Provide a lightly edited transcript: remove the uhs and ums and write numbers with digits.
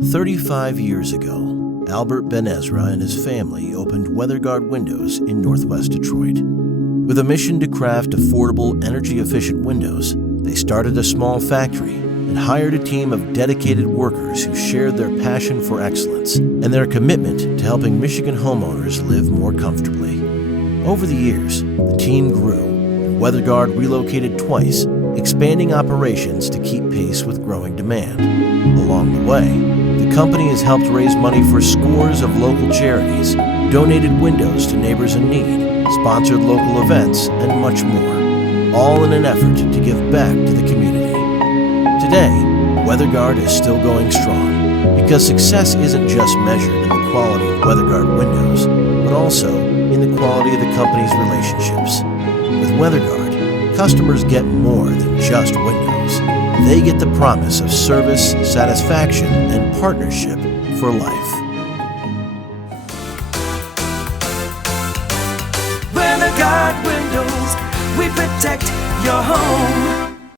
35 years ago, Albert Ben Ezra and his family opened WeatherGard Windows in northwest Detroit. With a mission to craft affordable, energy-efficient windows, they started a small factory and hired a team of dedicated workers who shared their passion for excellence and their commitment to helping Michigan homeowners live more comfortably. Over the years, the team grew, and WeatherGard relocated twice, expanding operations to keep pace with growing demand. Along the way, the company has helped raise money for scores of local charities, donated windows to neighbors in need, sponsored local events, and much more, all in an effort to give back to the community. Today, WeatherGard is still going strong, because success isn't just measured in the quality of WeatherGard windows, but also in the quality of the company's relationships. With WeatherGard, customers get more than just windows. They get the promise of service, satisfaction, and partnership for life.